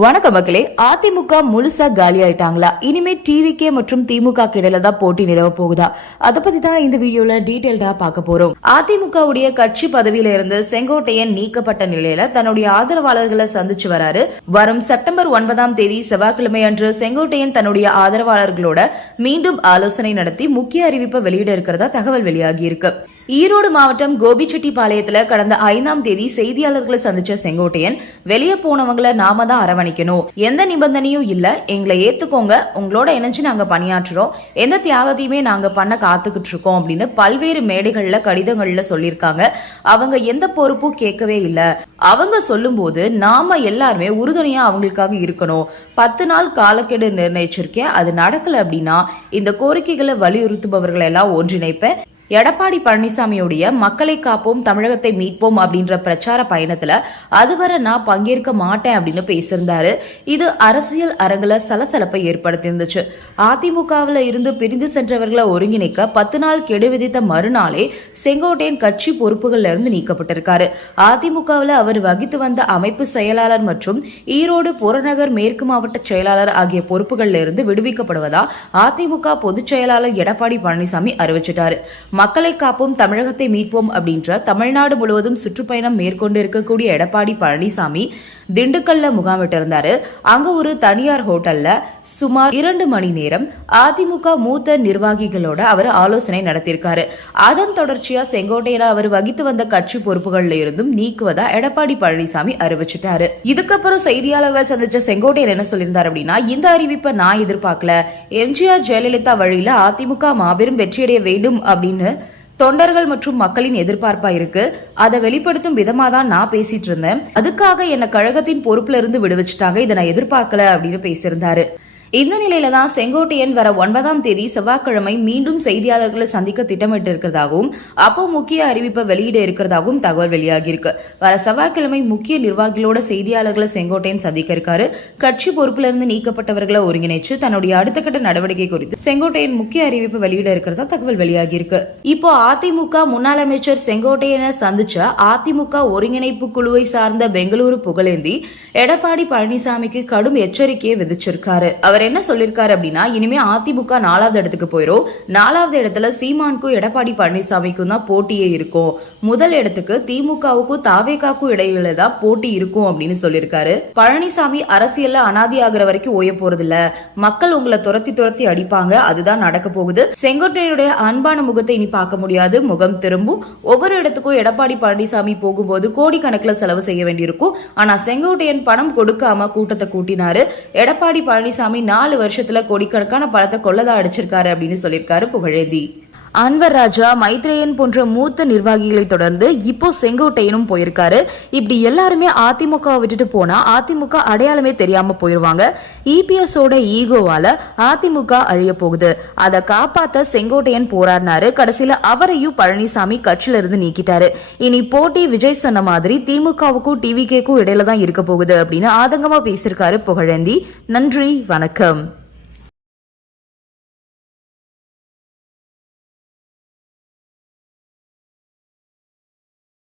வணக்கம் மக்களே அதிமுக முழுசா காலி ஆயிட்டாங்களா? இனிமே டிவிகே மற்றும் திமுக இடையில தான் போட்டி நிலவ போகுதா? அத பத்தி தான் இந்த வீடியோல டீடைல்டா பார்க்க போறோம். அதிமுக உடைய கட்சி பதவியில இருந்து செங்கோட்டையன் நீக்கப்பட்ட நிலையில தன்னுடைய ஆதரவாளர்களை சந்திச்சு வராரு. வரும் செப்டம்பர் ஒன்பதாம் தேதி செவ்வாய்க்கிழமை அன்று செங்கோட்டையன் தன்னுடைய ஆதரவாளர்களோட மீண்டும் ஆலோசனை நடத்தி முக்கிய அறிவிப்பை வெளியிட இருக்கிறதா தகவல் வெளியாகி இருக்கு. ஈரோடு மாவட்டம் கோபிச்செட்டிப்பாளையத்துல கடந்த ஐந்தாம் தேதி செய்தியாளர்களை சந்திச்ச செங்கோட்டையன் வெளியே போனவங்களை நாம தான் அரவணைக்கணும். எந்த நிபந்தனையும் இல்ல. எங்களை ஏத்துக்கோங்க. உங்களோட இணைஞ்சு நாங்க பணியாற்றுறோம். எந்த தியாகத்தையுமே நாங்க பண்ண காத்துக்கிட்டு இருக்கோம் அப்படின்னு பல்வேறு மேடைகள்ல கடிதங்கள்ல சொல்லியிருக்காங்க. அவங்க எந்த பொறுப்பும் கேட்கவே இல்ல. அவங்க சொல்லும்போது நாம எல்லாருமே உறுதுணையா அவங்களுக்காக இருக்கணும். பத்து நாள் காலக்கெடு நிர்ணயிச்சிருக்கேன். அது நடக்கல அப்படின்னா இந்த கோரிக்கைகளை வலியுறுத்துபவர்களை எல்லாம் ஒன்றிணைப்பேன். எடப்பாடி பழனிசாமியுடைய மக்களை காப்போம் தமிழகத்தை மீட்போம் அப்படின்ற பிரச்சார பயணத்துல அதுவரை நான் பங்கேற்க மாட்டேன் அப்படின்னு பேசியிருந்தாரு. இது அரசியல் அரங்குல சலசலப்பை ஏற்படுத்தியிருந்துச்சு. அதிமுகவில் இருந்து பிரிந்து சென்றவர்களை ஒருங்கிணைக்க பத்து நாள் கெடு விதித்த மறுநாளே செங்கோட்டையன் கட்சி பொறுப்புகள்ல இருந்து நீக்கப்பட்டிருக்காரு. அதிமுகவில் அவர் வகித்து வந்த அமைப்பு செயலாளர் மற்றும் ஈரோடு புறநகர் மேற்கு மாவட்ட செயலாளர் ஆகிய பொறுப்புகள்ல இருந்து விடுவிக்கப்படுவதா அதிமுக பொதுச் செயலாளர் எடப்பாடி பழனிசாமி அறிவிச்சிட்டாரு. மக்களை காப்போம் தமிழகத்தை மீட்போம் அப்படின்ற தமிழ்நாடு முழுவதும் சுற்றுப்பயணம் மேற்கொண்டு இருக்கக்கூடிய எடப்பாடி பழனிசாமி திண்டுக்கல்ல முகாமிட்டிருந்தாரு அங்க ஒரு தனியார் ஹோட்டல்ல சுமார் இரண்டு மணி நேரம் அதிமுக மூத்த நிர்வாகிகளோட அவர் ஆலோசனை நடத்தியிருக்காரு. அதன் தொடர்ச்சியா செங்கோட்டையில அவர் வகித்து வந்த கட்சி பொறுப்புகள்ல இருந்தும் நீக்குவதா எடப்பாடி பழனிசாமி அறிவிச்சிட்டாரு. இதுக்கப்புறம் செய்தியாளர்களை சந்திச்ச செங்கோட்டையர் என்ன சொல்லியிருந்தார் அப்படின்னா இந்த அறிவிப்பை நான் எதிர்பார்க்கல. எம்ஜிஆர் ஜெயலலிதா வழியில அதிமுக மாபெரும் வெற்றியடைய வேண்டும் அப்படின்னு தொண்டர்கள் மற்றும் மக்களின் எதிர்பார்ப்பா இருக்கு. அதை வெளிப்படுத்தும் விதமா தான் நான் பேசிட்டு இருந்தேன். அதுக்காக என்ன கழகத்தின் பொறுப்புல இருந்து விடுவிச்சிட்டாங்க. இதை நான் எதிர்பார்க்கல அப்படின்னு பேசியிருந்தாரு. இந்த நிலையில தான் செங்கோட்டையன் வர ஒன்பதாம் தேதி செவ்வாய்க்கிழமை மீண்டும் செய்தியாளர்களை சந்திக்க திட்டமிட்டு இருக்கிறதாகவும் அப்போ முக்கிய அறிவிப்பை வெளியிட இருக்கிறதாகவும் தகவல் வெளியாகியிருக்கு வர செவ்வாய்க்கிழமை முக்கிய நிர்வாகிகளோட செய்தியாளர்களை செங்கோட்டையன் சந்திக்க இருக்காரு. கட்சி பொறுப்புல இருந்து நீக்கப்பட்டவர்களை ஒருங்கிணைச்சு தன்னுடைய அடுத்த கட்ட நடவடிக்கை குறித்து செங்கோட்டையன் முக்கிய அறிவிப்பு வெளியிட இருக்கிறதா தகவல் வெளியாகியிருக்கு இப்போ அதிமுக முன்னாள் அமைச்சர் செங்கோட்டையனை சந்திச்ச அதிமுக ஒருங்கிணைப்பு குழுவை சார்ந்த பெங்களூரு புகழேந்தி எடப்பாடி பழனிசாமிக்கு கடும் எச்சரிக்கையை விதிச்சிருக்காரு. அவர் அவர் என்ன சொல்லியிருக்காரு அப்படின்னா இனிமே அதிமுக நாலாவது இடத்துக்கு போயிரும். நாலாவது இடத்துல சீமானுக்கும் எடப்பாடி பழனிசாமிக்கும் தான் போட்டியே இருக்கும். முதல் இடத்துக்கு திமுகவுக்கும் தாவேகாக்கும் இடையில தான் போட்டி இருக்கும் அப்படின்னு சொல்லியிருக்காரு பழனிசாமி அரசியல்ல அனாதி ஆகுற வரைக்கும் ஓய போறது இல்ல மக்கள் உங்களை துரத்தி துரத்தி அடிப்பாங்க. அதுதான் நடக்க போகுது. செங்கோட்டையுடைய அன்பான முகத்தை இனி பார்க்க முடியாது. முகம் திரும்பும். ஒவ்வொரு இடத்துக்கும் எடப்பாடி பழனிசாமி போகும்போது கோடிக்கணக்கில் செலவு செய்ய வேண்டியிருக்கும். ஆனா செங்கோட்டையன் பணம் கொடுக்காம கூட்டத்தை கூட்டினாரு. எடப்பாடி பழனிசாமி நாலு வருஷத்துல கோடிக்கணக்கான பணத்தை கொள்ளதா அடிச்சிருக்காரு அப்படின்னு சொல்லியிருக்காரு புகழேந்தி. அன்வர் ராஜா மைத்ரேயன் போன்ற மூத்த நிர்வாகிகளை தொடர்ந்து இப்போ செங்கோட்டையனும் போயிருக்காரு. இப்படி எல்லாருமே அதிமுக விட்டுட்டு போனா அதிமுக அடையாளமே தெரியாம போயிருவாங்க. இபிஎஸ் ஓட ஈகோவால அதிமுக அழிய போகுது. அதை காப்பாத்த செங்கோட்டையன் போராடினாரு. கடைசியில அவரையும் பழனிசாமி கட்சியில இருந்து நீக்கிட்டாரு. இனி போட்டி விஜய் சொன்ன மாதிரி திமுகவுக்கும் டிவிகேக்கும் இடையில தான் இருக்க போகுது அப்படின்னு ஆதங்கமா பேசியிருக்காரு புகழேந்தி. நன்றி வணக்கம்.